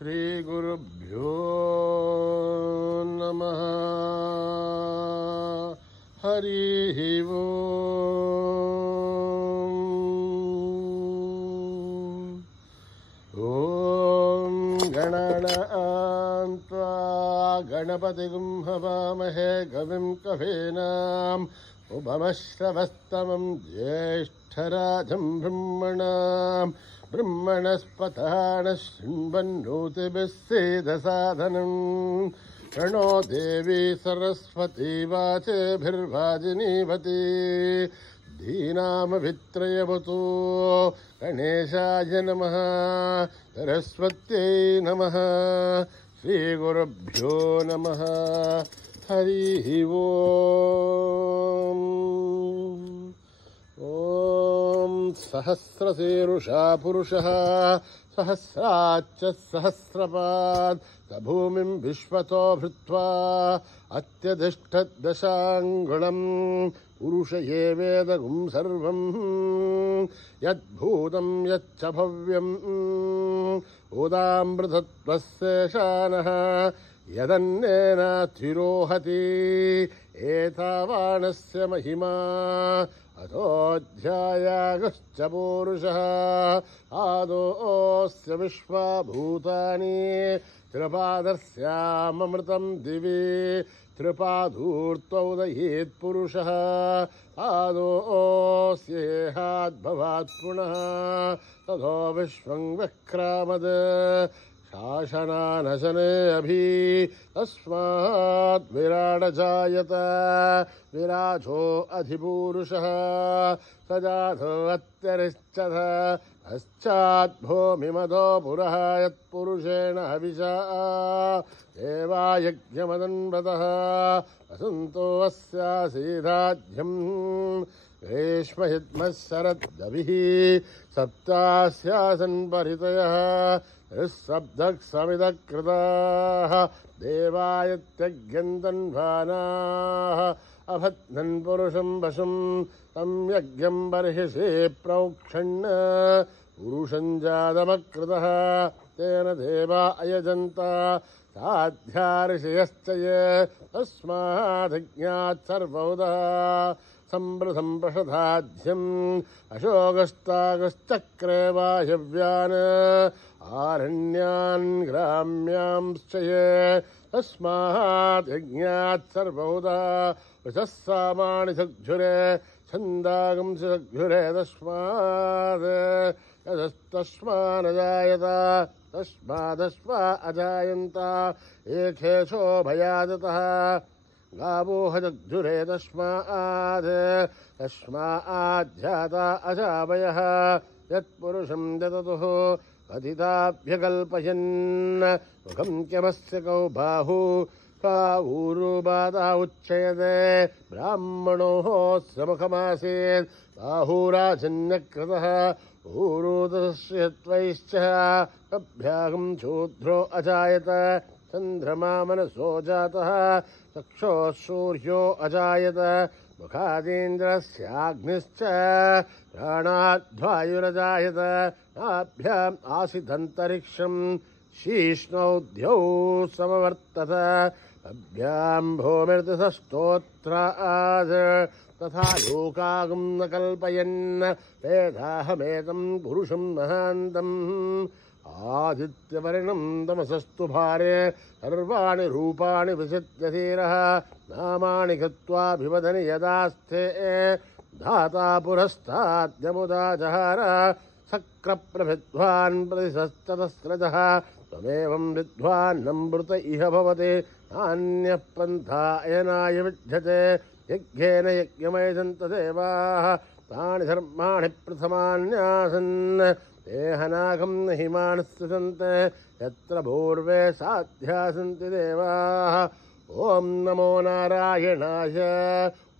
श्रीगुरुभ्यो नमः। हरिः ओम्। ॐ गणानां त्वा गणपतिगुं हवामहे कविं कवीनाम् उपमश्रवस्तमं ज्येष्ठराजं ब्रह्मणस्पतः शृण्वन्नोतिभिः सेदसादनम्। प्रणो देवी सरस्वती वाचेभिर्वाजिनीवती धीनामभित्रयवतु। गणेशाय नमः, सरस्वत्यै नमः, श्रीगुरुभ्यो नमः। हरिः ओम्। ॐ सहस्रशीर्षा पुरुषः सहस्राच्च सहस्रपात् स भूमिं विश्वतो भृत्वा अत्यधिष्ठद्दशाङ्गुलम्। पुरुष ये वेदगुं सर्वम् यद्भूतं यच्च भव्यम् उदामृतत्वस्येषानः यदन्नेनातिरोहति। एतावानस्य महिमा अतोऽध्यायागश्च पूरुषः आदोऽस्य विश्वाभूतानि त्रिपादस्यामृतं दिवि त्रिपादूर्त्वोदयेत् पुरुषः आदोऽस्येहाद्भवात् पुनः ततो विश्वं विक्रामद शासनानशने अभि तस्मात् विराड जायत। विराजो अधिपूरुषः स जातो अत्यरिष्यथ पश्चात् भूमिमदो पुरः यत्पुरुषेण हविषा देवा यज्ञमदन्वतः वसन्तो अस्यासीदाज्यम्। ग्रीष्महिद्मः शरद्दभिः सप्तास्यासन् परितयः ऋःशब्दः समिदः कृताः देवायत्यज्ञन्तन्वानाः अभद्नन् पुरुषं वशुं तं यज्ञं बर्हिषि प्रोक्षण् पुरुषं जातमकृतः। तेन देवा अयजन्त साध्या ऋषयश्च ये तस्मादज्ञात् सर्वौदः सम्वृतं प्रषधाध्यम् अशोकस्तागश्चक्रे वायव्यान् आरण्यान् ग्राम्यांश्च ये तस्मात् यज्ञात् सर्वौदः वृषः सामानि सग्झुरे छन्दागंसि सग्झुरे तस्मात् यतस्तस्मानजायत तस्मादश्वा अजायन्त एकेशो भयादतः गावोह जग्झुरे तस्माद्जाता अजावयः यत्पुरुषं ददतुः कथिताभ्यकल्पयन् मुखं क्यमस्य कौ बाहु काऊरुबाधा उच्यते ब्राह्मणोः मुखमासीत् बाहुराजन्यकृतः ऊरुदस्य त्वैश्च अभ्यागं शूद्रो अजायत। चन्द्रमा मनसो जातः चक्षुः सूर्यो अजायत मुखादीन्द्रस्याग्निश्च प्राणाद्वायुरजायत। नाभ्याम् आसीदन्तरिक्षं शीष्णौ द्यौ समवर्तत अभ्यां भूमिर्दशस्तोत्राद् तथा लोकागं न कल्पयन् वेदाहमेतं पुरुषं महान्तम्। आदित्यवर्णं तमसस्तु भारे सर्वाणि रूपाणि विचित्य धीरः नामानि कृत्वाभिवदनि यदास्ते धाता पुरस्ताद्यमुदा जहार शक्रप्रविद्वान् प्रतिशतस्रजः त्वमेवं विद्वान्नमृत इह भवति नान्यः पन्था अयनाय विद्यते। यज्ञेन यज्ञमयजन्त देवाः तानि धर्माणि प्रथमान्यासन् देहनागं न हिमानि स्तुतन्ते यत्र पूर्वे साध्या सन्ति देवाः। ॐ नमो नारायणाय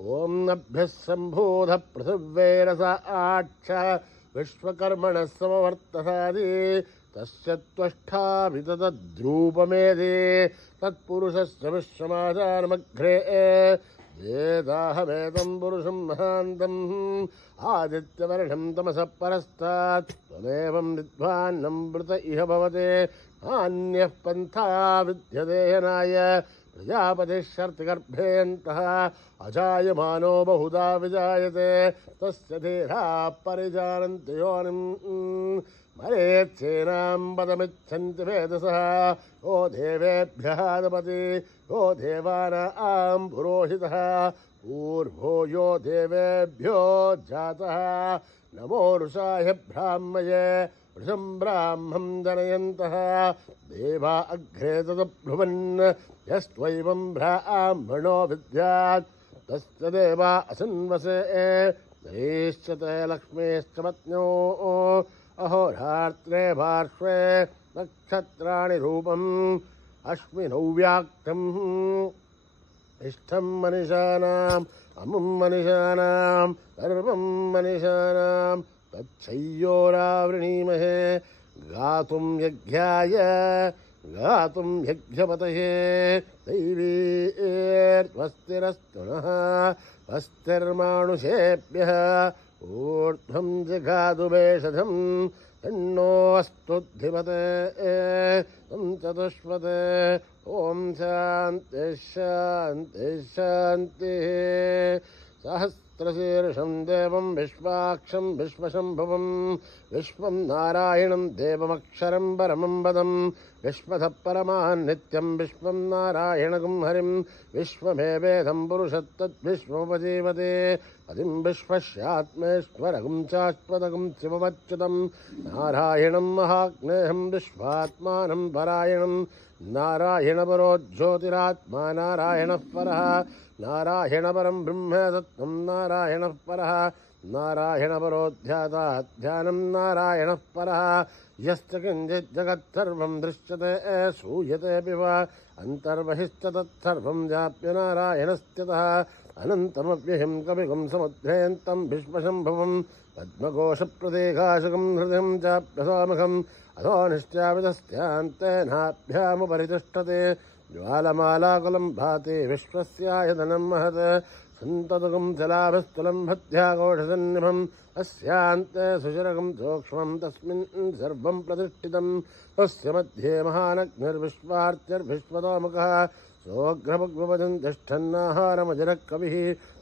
ॐ नभ्यः सम्भूतः पृथिव्यैरस आच्छ विश्वकर्मणः समवर्तसादि तस्य त्वष्टाभितद्रूपमेधे तत्पुरुषस्य विश्वमाचारमग्रे वेदाहमेतं पुरुषं महान्तम् आदित्यवर्णं तमसः परस्तात् त्वमेवं विद्वान्नमृत इह भवते अन्यः पन्था विद्यते यनाय प्रजापतिः शर्तिगर्भेऽन्तः अजायमानो बहुधा विजायते तस्य धीराः परिजानन्ति योनिम् मरेच्छेनां पदमिच्छन्ति वेदसः यो देवेभ्यः दपति यो देवानां पुरोहितः पूर्वो यो देवेभ्यो जातः नमो रुषाय ब्राह्मये वृषं ब्राह्मं जनयन्तः देवा अग्रे तदब्रुवन् यस्त्वैवं ब्राह्मणो विद्यात् तस्य देवा असन्वसे नरीश्चते लक्ष्मीश्च पत्न्यो अहोरात्रे पार्श्वे नक्षत्राणि रूपम् अश्विनौ व्याक्तम् इष्टं मनिषाणाम् अमुं मनिषाणां सर्वं मनिषाणां तच्छय्योरावृणीमहे गातुं यज्ञाय गातुं यज्ञपतये दैवीर्वस्तिरस्तु नः वस्तिर्मानुषेभ्यः ऊर्ध्वं जगादुभेषजं तन्नो अस्तुद्धिपते तं चतुष्पते ॐ शान्ति शान्ति शान्तिः सहस्रशीर्षं देवं विश्वाक्षं विश्वशम्भुवं विश्वं नारायणं देवमक्षरं परमं पदं विश्वतः परमान् नित्यं विश्वं नारायणगं हरिं विश्वमेवेदं पुरुषत्तद्विश्वमुपजीवते पदिं विश्वस्यात्मेश्वरगं चाश्वतगं शिवमच्युतं नारायणं महाग्नेहं विश्वात्मानं परायणं नारायणपरो ज्योतिरात्मा नारायणः परः नारायणपरं ब्रह्म सत्त्वं नारायणः परः नारायणपरो ध्यानं नारायणः परः यश्च किञ्चित् जगत्सर्वं दृश्यते श्रूयतेऽपि वा अन्तर्बहिश्च तत्सर्वं व्याप्य नारायणस्थितः अनन्तमव्ययं कविगुं समुद्धयन्तं विश्वशम्भुवं पद्मकोशप्रदेकाशकं हृदयं चाप्यसामकम् अथो निश्चापितस्त्यान्तेनाभ्यामुपरितिष्ठते ज्वालमालाकुलं भाति विश्वस्यायतनं महत् सन्ततुकं जलाभस्थलं भद्याघोषसन्निभम् अस्यान्ते सुशिरकं सूक्ष्मं तस्मिन् सर्वं प्रतिष्ठितं तस्य मध्ये महानग्निर्विश्वार्त्यर्विश्वतोमुखः सोऽग्रभग्वपदं तिष्ठन्नाहारमजरः कविः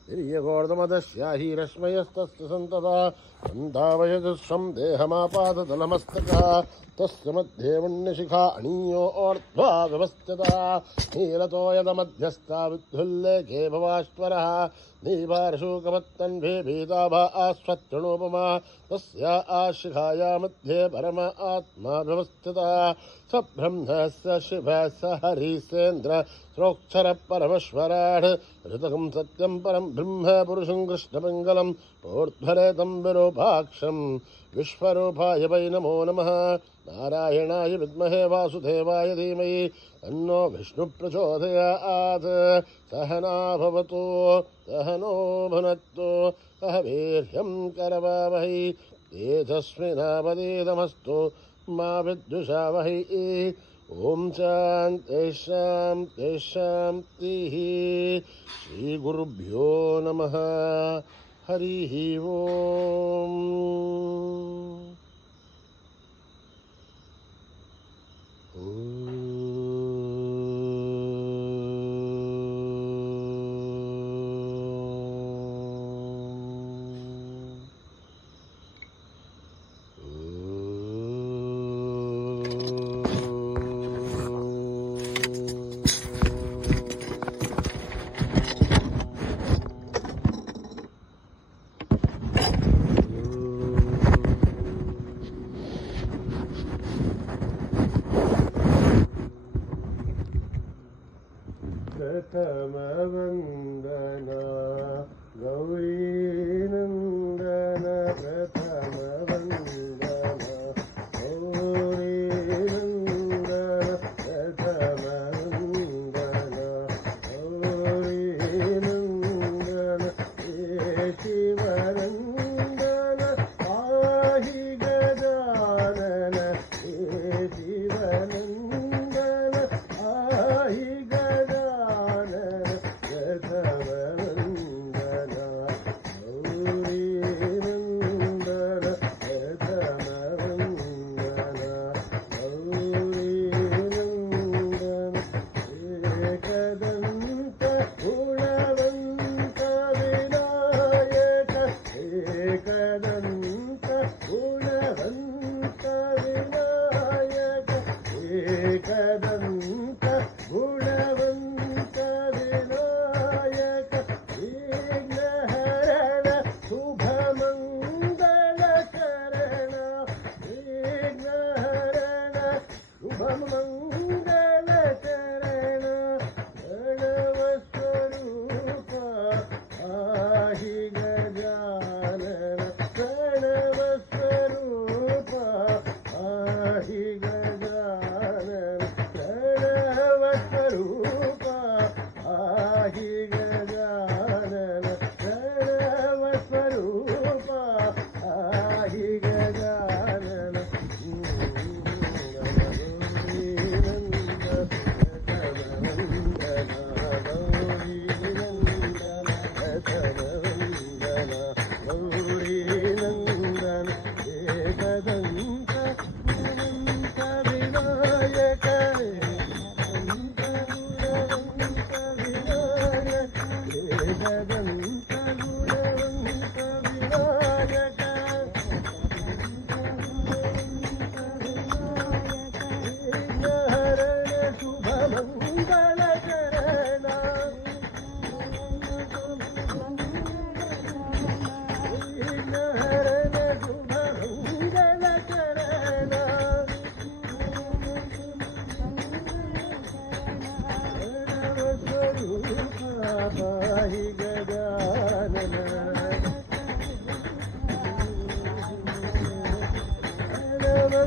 तिर्यगोर्धमदस्याहीरश्मयस्तस्य सन्तता सन्तावयतु स्वं देहमापादतलमस्तकः तस्य मध्ये पुण्यशिखा अणीयोऽर्ध्वा व्यवस्थितः नीलतो यदमध्यस्था विद्धुल्लेखे भवाश्वरः नीपार्शूकमत्तन्भे भीताभा आस्वत्तृणोपमा तस्या आशिखाया मध्ये परम आत्मा व्यवस्थितः स ब्रह्मस्य शिवः स हरिसेन्द्र श्रोक्षरः परमेश्वराढ ऋतकं सत्यं परं ब्रह्म पुरुषं कृष्णपिङ्गलम् ऊर्ध्वरेतं विरूपाक्षं विश्वरूपाय वै नमो नमः नारायणाय विद्महे वासुदेवाय धीमहि तन्नो विष्णुप्रचोदयात् सहना भवतु सहनो भुनक्तु सह वीर्यं करवावहै तेजस्विनावधीतमस्तु मा विद्विषावहै ॐ शान्ति शान्ति शान्तिः श्रीगुरुभ्यो नमः हरिः ओम् प्रथमवन्दना गौरीनन्दन प्रथमवन्दना गौरीनन्दन प्रथमवन्दना गौरीनन्दन हे शिवनन्दन पाहि गजानन हे शिवनन्दन पाहि गजानन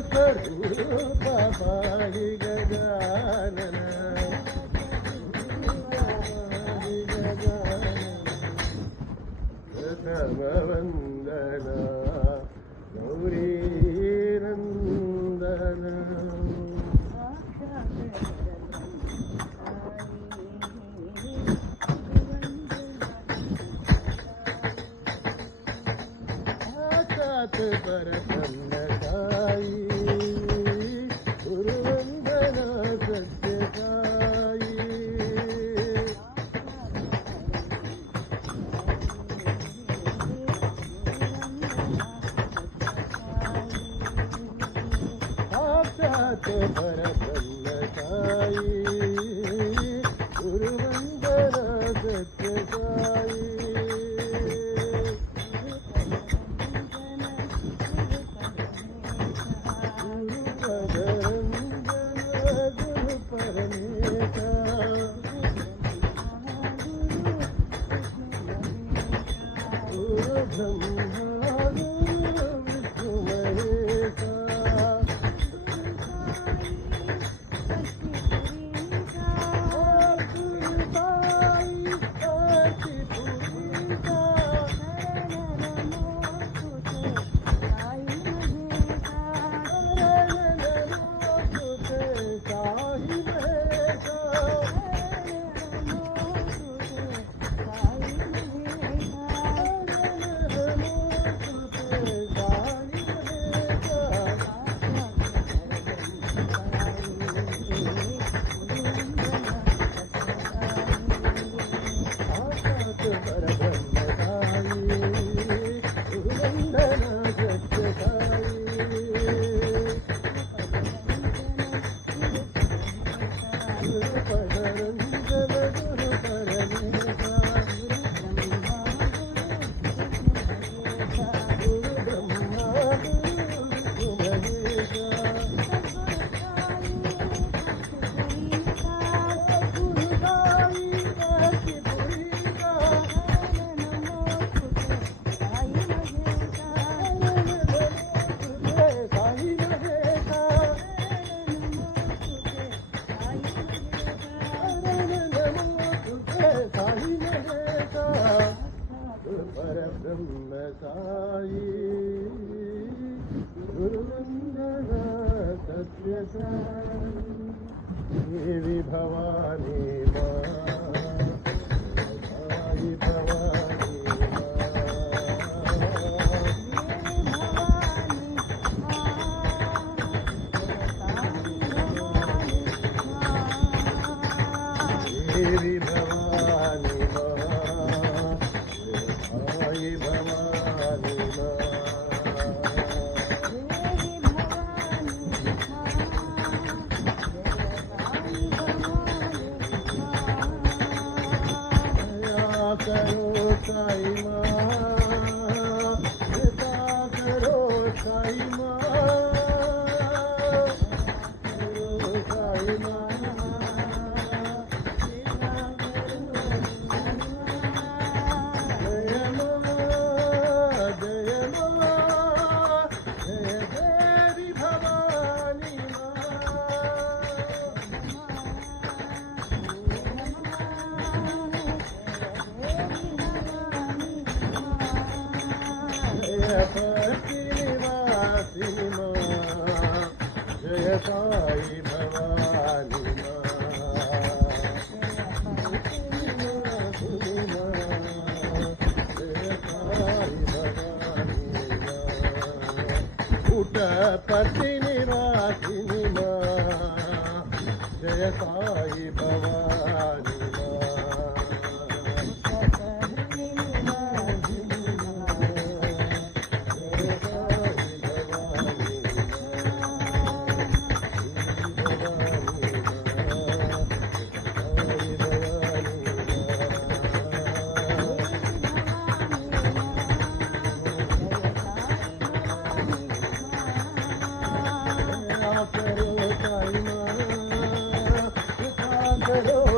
स्वरूप पाहि गजानन पाहि गजानन प्रथम वंदना गौरी नंदन परब्रह्म साई गुरुवंदना सत्य साई साक्षात परब्रह्म साई गुरुवंदना सत्य साई परब्रह्म साई गुरुवंदना सत्य साई देवी भवानी मां साई भवानी देवी भवानी करो साई मां कृपा करो साई मां करो साई मां जय मां जय मां जय देवी भवानी पतिनिवासिनी मां जय साई भवानी पतिनिवासिनी मां जय साई भवानी करो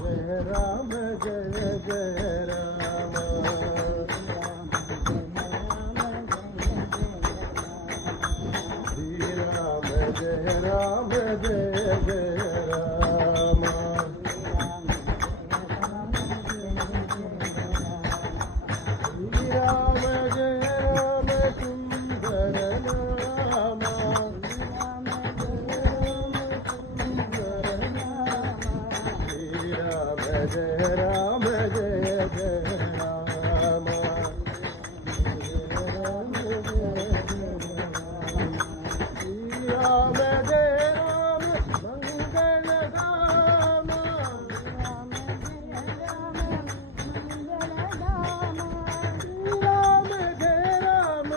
जय राम जय जय राम श्री राम जय राम जय जय राम श्री राम जय राम सुंदर नाम जय राम जय जय राम श्री राम जय राम मंगल धाम श्री राम जय राम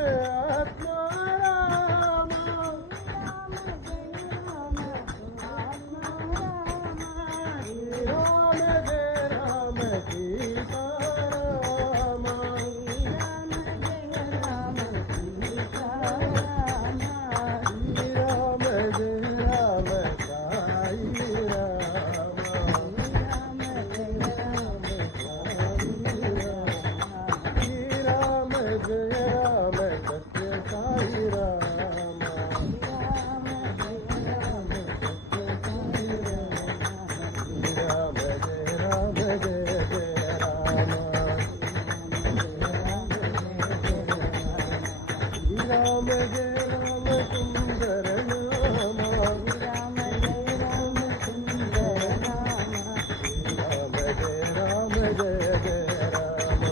आत्मा राम श्री राम जय राम सीता राम श्री राम जय राम साई राम श्री राम जय राम सत्य साई राम श्री राम जय राम जय जय राम श्री राम जय राम सुंदर नाम श्री राम जय राम जय जय राम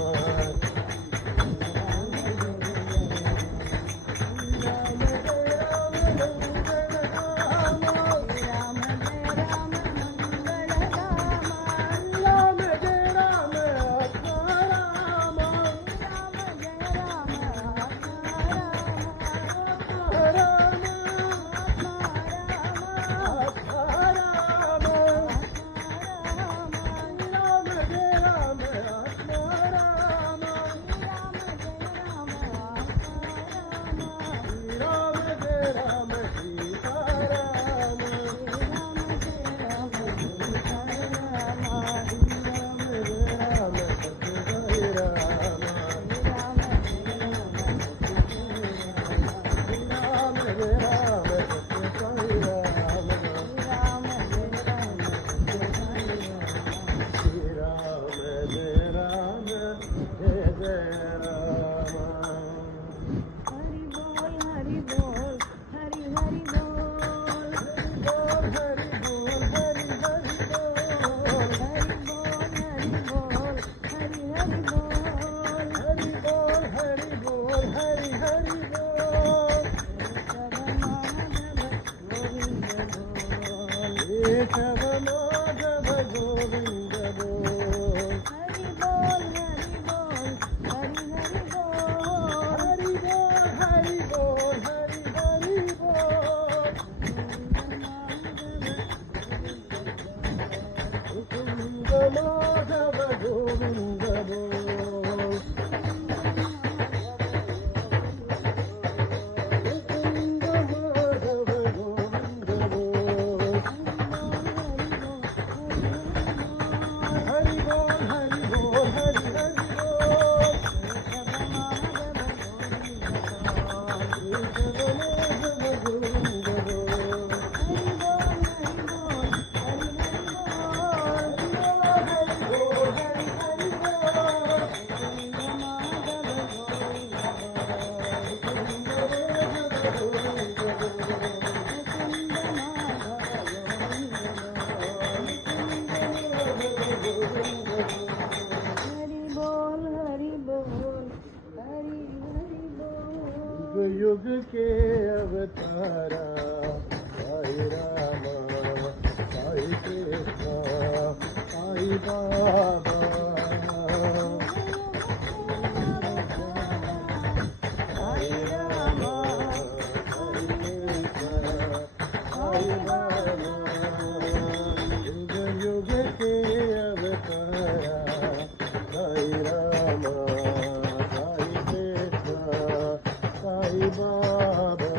राम जय राम आत्मा राम राम आत्मा राम राम जय राम आत्मा राम श्री राम जय राम सीता राम राम सत्य साई राम राम जय राम सत्य साई राम श्री राम जय राम जय जय राम हरि बोल हरि हरि बोल बोल हरि बोल हरि हरि बोल हरि बोल हरि बोल हरि हरि बोल हरि बोल हरि बोल हरि हरि बोल केशव माधव गोविंद बोल हरि बोल हरि बोल हरि बोल हरि बोल हरि बोल मुकुंद माधव गोविंद बोल मुकुंद माधव गोविंद बोल हरि बोल हरि बोल हरि हरि बोल केशव माधव गोविंद बोल युग के अवतारा साई रामा साई कृष्णा साई बाबा साई रामा साई कृष्णा साई बाबा युग युग के अवतारा साई रामा साई कृष्णा साई बाबा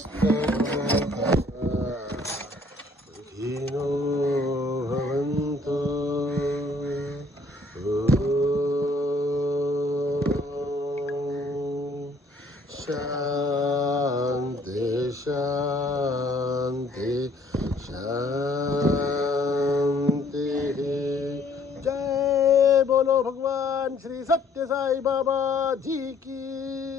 सुखिनो भवन्तु शांति शांति शांति। जय बोलो भगवान श्री सत्य साई बाबा जी की।